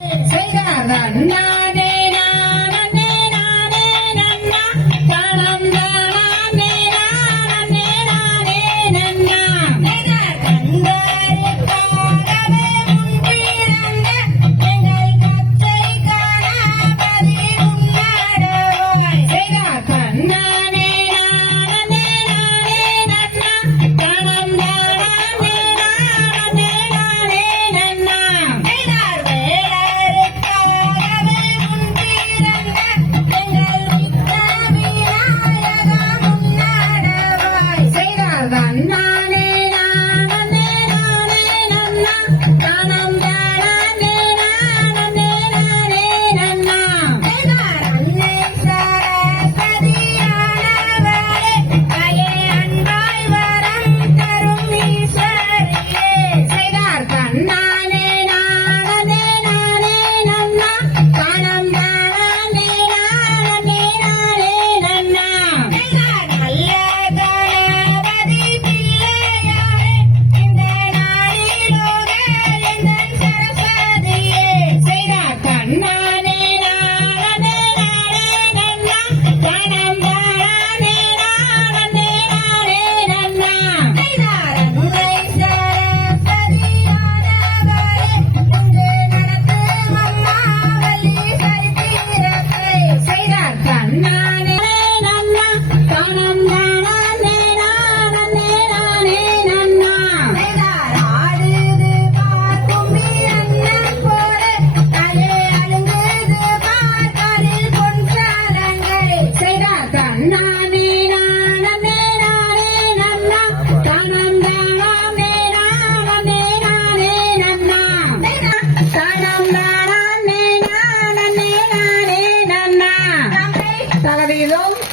Say that, that,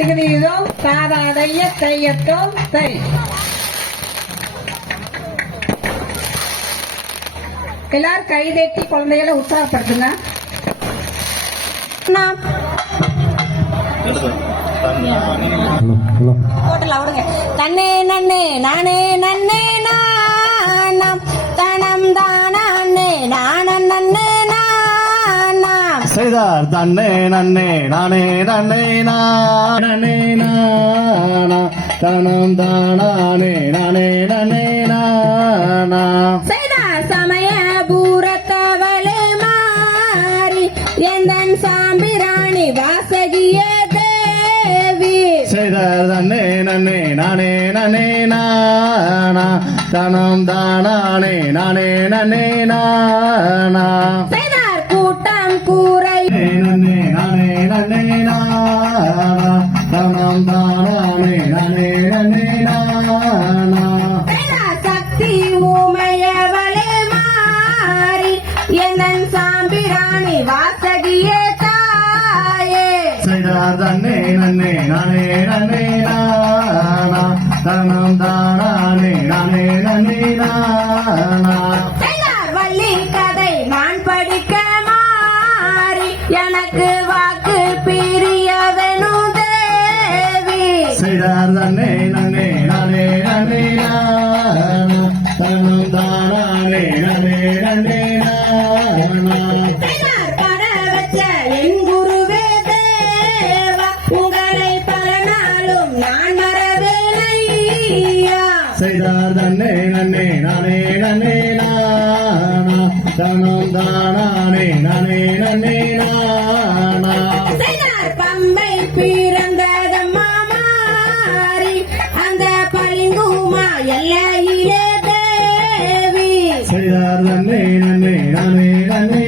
திகதீதோ சாதாடைய தையத்தோ தை எல்லாரும் கை தட்டி குழந்தைகளை உற்சாகப்படுத்துங்க. போட்டல விடுங்க கண்ணே நன்னே நானே நன்னே. நாட்டார் தன்னே நன்னே நானே நன்னே நானே நானா தனம் தானானே நானே நன்னே நானா சைதா சமய பூரத்தவளே மாறி எந்தன் சாம்பிராணி வாசகியே தேவி. சைதா தன்னே நன்னே நானே நன்னே நானா தனம் தானானே நானே நன்னே நானா Dananda பம்பை பிறந்ததம்மா மாறி அந்த பளிங்குமா எல்லையிலே தேவி. செய்தார் நன்னே நன்னே நன்னே நன்னே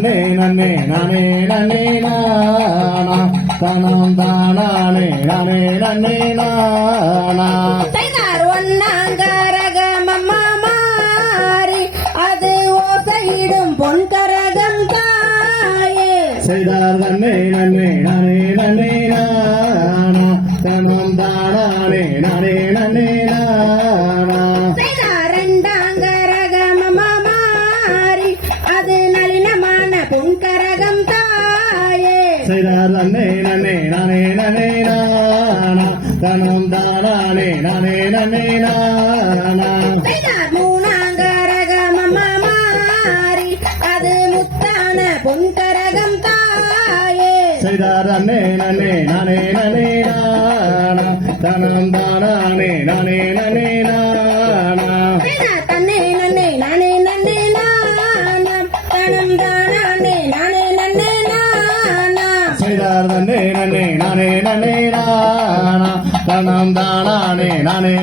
நன்னே நன்னே நானே நன்னே நானா. தானம் தானானே நானே நன்னே நானா. செய்தார் தன்னே நன்னே நானே நன்னே நானா. தனம் தானானே நானே நன்னே நான். பொன்கரகம் தாயே செய்தார் தன்னே நன்னே நானே நானா தனம் தானானே நானே நன்னே நானா மூணாங்கரகம் மாறி அது முத்தான பொன்கரகம் தாயே நானே நானா தனம் நானா தனம் தானானே நானே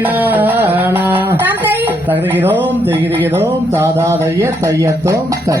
நானா தந்தை. தகதிகிறோம் திகிரிகிறோம் தாதாதைய தையத்தோம் தை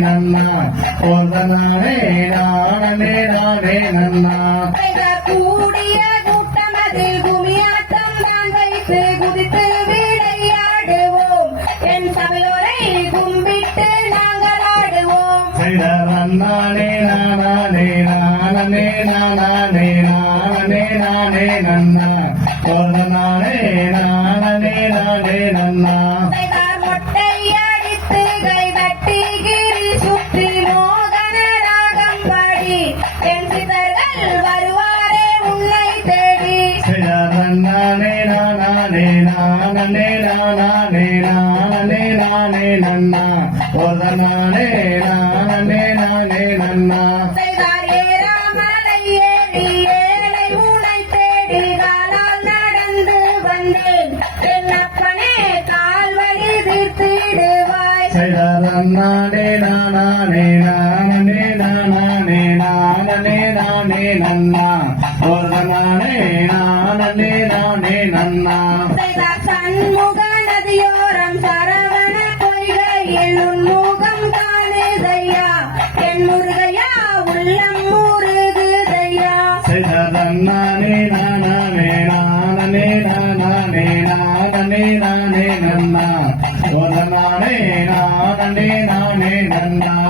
நானே நானே நானே நானே நானே நானே நானே நானே நானே ஒரு நானே நானே நானே நன்னா. செய்தார் கூடிய கூட்டமதில் குமியாட்டம் தான் வைத்து குதித்து விளையாடுவோம். என் தமிழரை கும்பிட்டு நாங்கள் ஆடுவோம். நானே நானே நானே நானே நானே நானே நன்னா. ஒரு நானே நானே நானே நன்னா. மொட்டை அடித்து கை தட்டி நானே நானே நானே நானே நன்னா ஒரு நானே நானே நானே நன்னா நானே நானே நானே நானே நானே நானே நன்னா ஒரு நானே நானே நானே நன்னா செய்தார் நதியோரம் சரவண பொய்கையில் உன்முகம் காணுதையா என் முருகையா உள்ளம் நானே நானே நானே நானே நானே நானே நன்னா. நானே நானே நானே நன்னா.